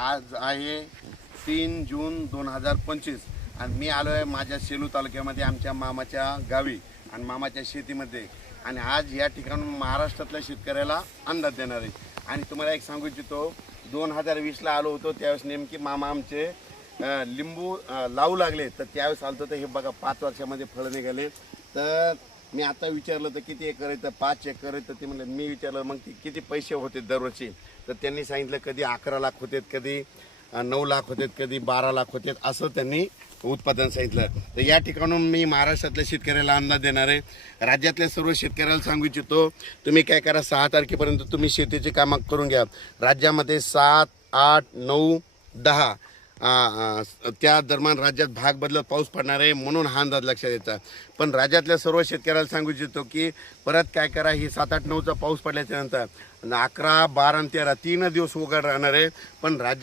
आज आहे तीन जून दोन हजार पंचवीस. आणि मी आलो आहे माझ्या सेलू तालुक्यामध्ये आमच्या मामाच्या गावी आणि मामाच्या शेतीमध्ये. आणि आज या ठिकाणून महाराष्ट्रातल्या शेतकऱ्याला अंदाज देणार आहे. आणि तुम्हाला एक सांगू इच्छितो दोन हजार वीसला आलो होतो त्यावेळेस नेमकी मामा आमचे लिंबू लावू लागले. तर त्यावेळेस आलो तर हे बघा पाच वर्षामध्ये फळं निघाले. तर मी आता विचारलं तर किती एकर आहे तर पाच एकर आहे तर ते म्हणलं मी विचारलं मग ते किती पैसे होते दरवर्षी? तर त्यांनी सांगितलं कधी अकरा लाख होते कधी नऊ लाख होते कधी बारा लाख होते असं त्यांनी उत्पादन सांगितलं. तर या ठिकाणून मी महाराष्ट्रातल्या शेतकऱ्याला अंदाज देणार आहे. राज्यातल्या सर्व शेतकऱ्याला सांगू इच्छितो तुम्ही काय करा सहा तारखेपर्यंत तुम्ही शेतीची कामं करून घ्या. राज्यामध्ये सात आठ नऊ दहा त्या दरम्यान राज्यात भाग बदलत पाऊस पडणार आहे म्हणून हा अंदाज लक्षात येतं. पण राज्यातल्या सर्व शेतकऱ्याला सांगू इच्छितो की परत काय करा ही सात आठ नऊचा पाऊस पडल्याच्या नंतर अकरा बारा आणि तेरा तीन दिवस उघड राहणार आहे. पण राज्यात